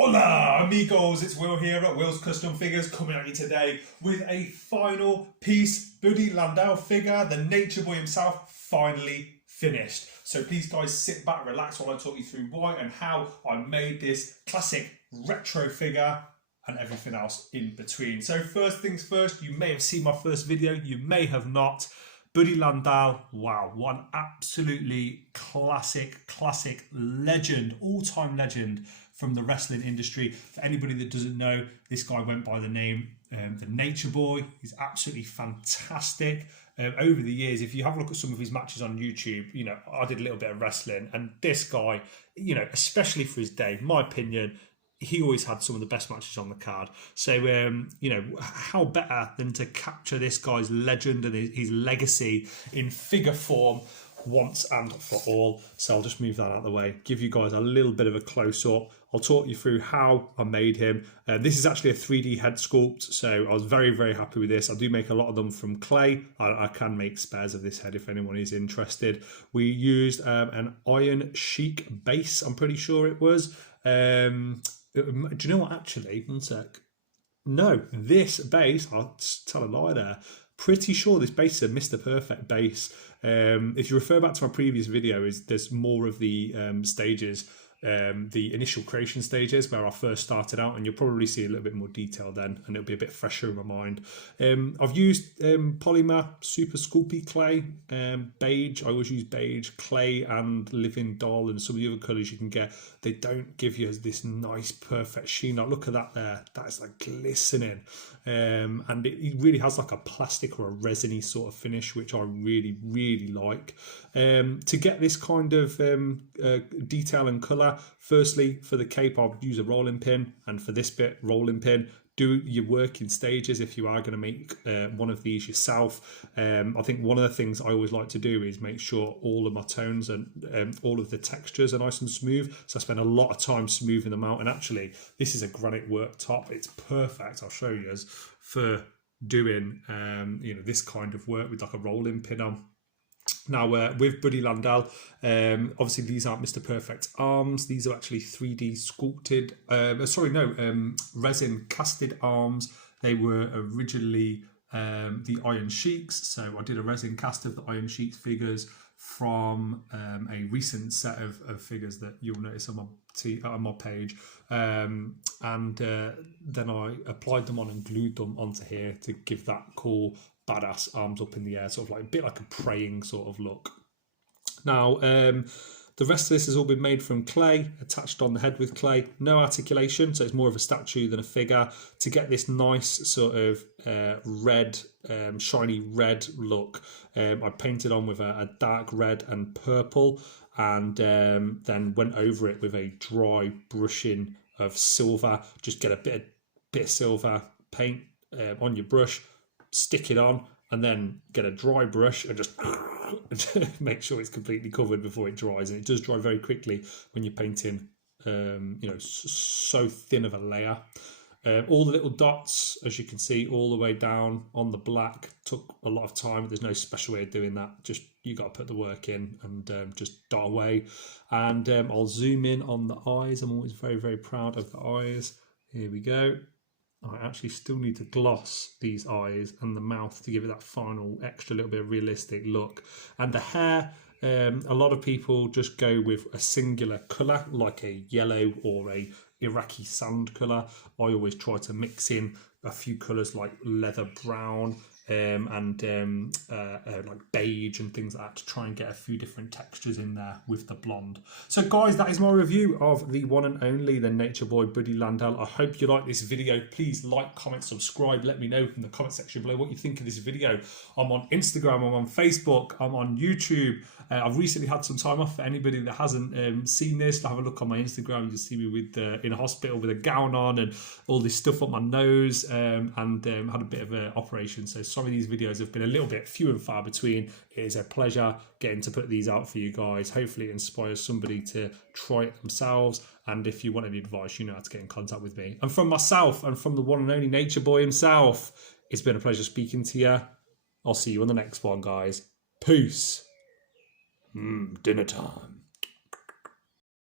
Hola amigos, it's Will here at Will's Custom Figures, coming at you today with a final piece Buddy Landel figure, the nature boy himself, finally finished. So please guys, sit back, relax while I talk you through why and how I made this classic retro figure and everything else in between. So first things first, you may have seen my first video, you may have not. Buddy Landel, wow, what an absolutely classic legend, all-time legend from the wrestling industry. For anybody that doesn't know, this guy went by the name the Nature Boy. He's absolutely fantastic. Over the years, if you have a look at some of his matches on YouTube, you know, I did a little bit of wrestling, and this guy, you know, especially for his day, my opinion, he always had some of the best matches on the card. So, you know, how better than to capture this guy's legend and his legacy in figure form once and for all. So I'll just move that out of the way, give you guys a little bit of a close-up. I'll talk you through how I made him. This is actually a 3D head sculpt, so I was very happy with this. I do make a lot of them from clay. I can make spares of this head if anyone is interested. We used an iron chic base, I'm pretty sure it was. Do you know what, actually, one sec. No, this base, I'll tell a lie there. Pretty sure this base is a Mr. Perfect base. If you refer back to my previous video, there's more of the stages, the initial creation stages where I first started out, and you'll probably see a little bit more detail then, and it'll be a bit fresher in my mind. I've used polymer super sculpey clay, beige. I always use beige clay and living doll and some of the other colours you can get. They don't give you this nice perfect sheen. Like, look at that there, that is like glistening, and it really has like a plastic or a resiny sort of finish, which I really like. To get this kind of detail and colour, firstly, for the cape, I'll use a rolling pin, and for this bit, rolling pin. Do your work in stages if you are going to make one of these yourself. I think one of the things I always like to do is make sure all of my tones and all of the textures are nice and smooth. So I spend a lot of time smoothing them out. And actually, this is a granite worktop. It's perfect. I'll show you, for doing you know, this kind of work with like a rolling pin on. Now, with Buddy Landel, obviously these aren't Mr. Perfect arms. These are actually 3D sculpted, resin casted arms. They were originally the Iron Sheiks. So I did a resin cast of the Iron Sheiks figures from a recent set of figures that you'll notice on my page. And then I applied them on and glued them onto here to give that cool badass arms up in the air, sort of like a bit like a praying sort of look. Now, the rest of this has all been made from clay, attached on the head with clay, no articulation, so it's more of a statue than a figure. To get this nice sort of red, shiny red look, I painted on with a dark red and purple, and then went over it with a dry brushing of silver. Just get a bit of silver paint on your brush, stick it on, and then get a dry brush and just make sure it's completely covered before it dries. And it does dry very quickly when you're painting, you know, so thin of a layer. All the little dots, as you can see, all the way down on the black, took a lot of time. There's no special way of doing that. Just, you got to put the work in and just dot away. And I'll zoom in on the eyes. I'm always very proud of the eyes. Here we go. I actually still need to gloss these eyes and the mouth to give it that final extra little bit of realistic look. And the hair, a lot of people just go with a singular colour, like a yellow or a Iraqi sand colour. I always try to mix in a few colours like leather brown and like beige and things like that, to try and get a few different textures in there with the blonde. So guys, that is my review of the one and only the Nature Boy Buddy Landel. I hope you like this video. Please like, comment, subscribe. Let me know in the comment section below what you think of this video. I'm on Instagram, I'm on Facebook, I'm on YouTube. I've recently had some time off. For anybody that hasn't seen this, have a look on my Instagram. You'll see me with in a hospital with a gown on and all this stuff up my nose, and had a bit of an operation. So sorry these videos have been a little bit few and far between. It is a pleasure getting to put these out for you guys. Hopefully it inspires somebody to try it themselves. And if you want any advice, you know how to get in contact with me. And from myself and from the one and only Nature Boy himself, it's been a pleasure speaking to you. I'll see you on the next one, guys. Peace. Dinner time.